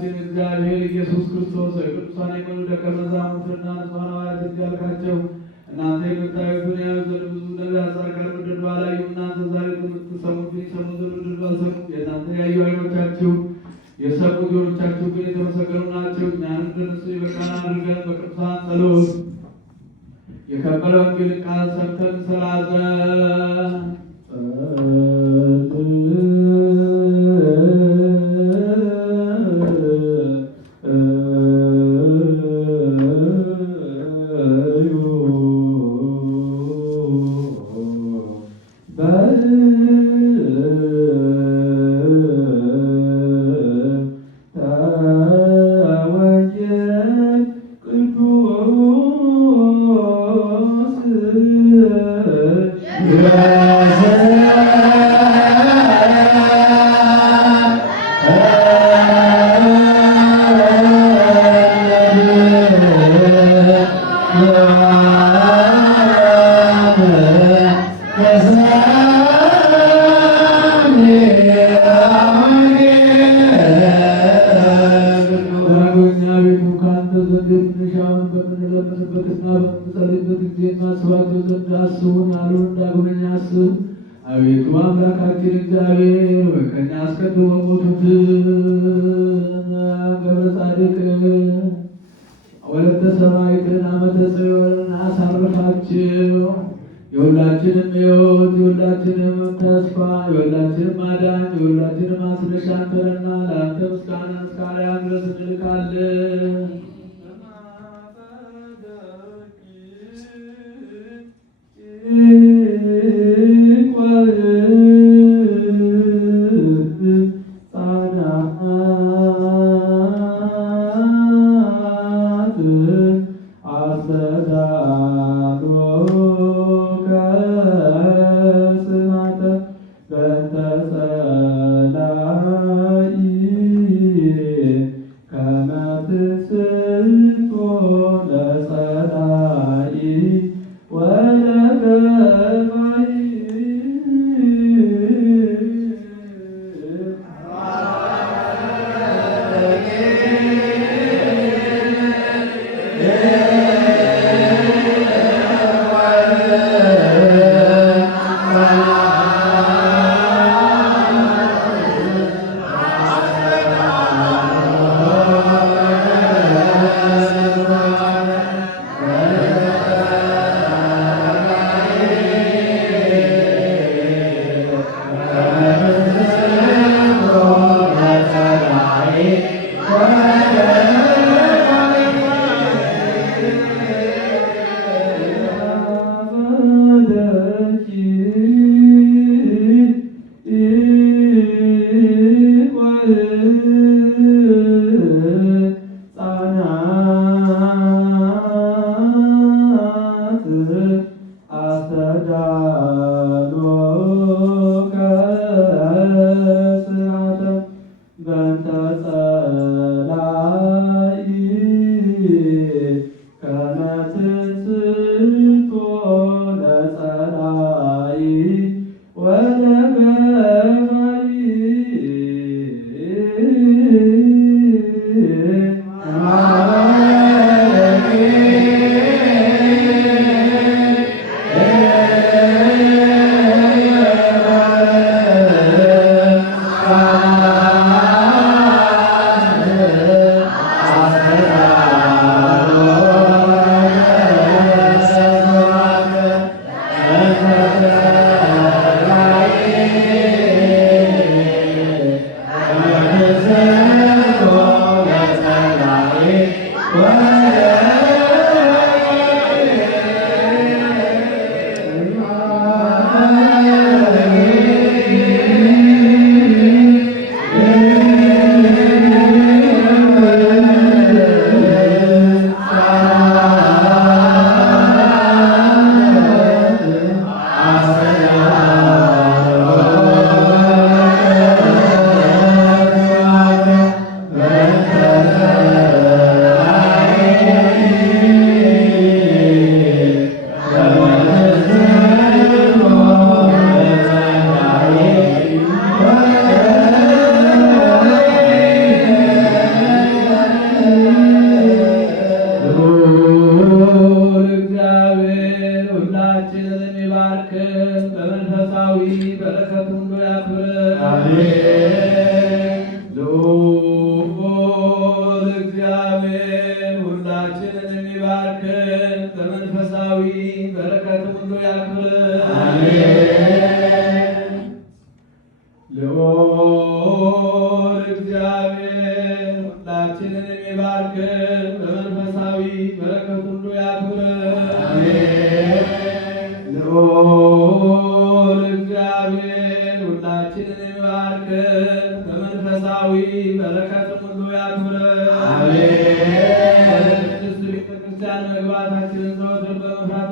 አምላካችን እግዚአብሔር ኢየሱስ ክርስቶስ ቅዱሳን የሆኑ ደቀ መዛሙርትና ንጹሐን ሐዋርያት እንዳልካቸው እናንተ የምታዩትን ያዩ ዘንድ ብዙ ነቢያት ጻድቃን ምድር ባላዩ እናንተ ዛሬ የምትሰሙት ይሰሙ ዘንድ ምድር ባልሰሙ የእናንተ ያዩ ዓይኖቻችሁ የሰሙ ጆሮቻችሁ ግን የተመሰገኑ ናቸው። እኛንም እንደነሱ ይበቃን አድርገን በቅዱሳን ጸሎት የከበረ ወንጌል ቃል ሰምተን እንሰራለን። አቤቱ አምላካችን እግዚአብሔር በቀኝ አስቀድሞ ሞቱትን ገብረ ጻድቅ ወለተ ሰማዕትን ዓመተ ጽዮንን አሳርፋቸው። የሁላችንም ሕይወት የሁላችንም ተስፋ የሁላችንም ማዳን የሁላችንም ማስረሻ አንተንና ለአንተ ምስጋና እስከ አርያም ድረስ እንልካለን። በእንተ ጸላ ልዑል እግዚአብሔር ሁላችንን የሚባርክን በመንፈሳዊ በረከት ሁሉ ያክብረን። ልዑል እግዚአብሔር ሁላችንን የሚባርክን በመንፈሳዊ በረከት ሁሉ ያክብረን። ወደ ቅድስት ቤተክርስቲያን መግባታችንን ዘወትር በመፍራት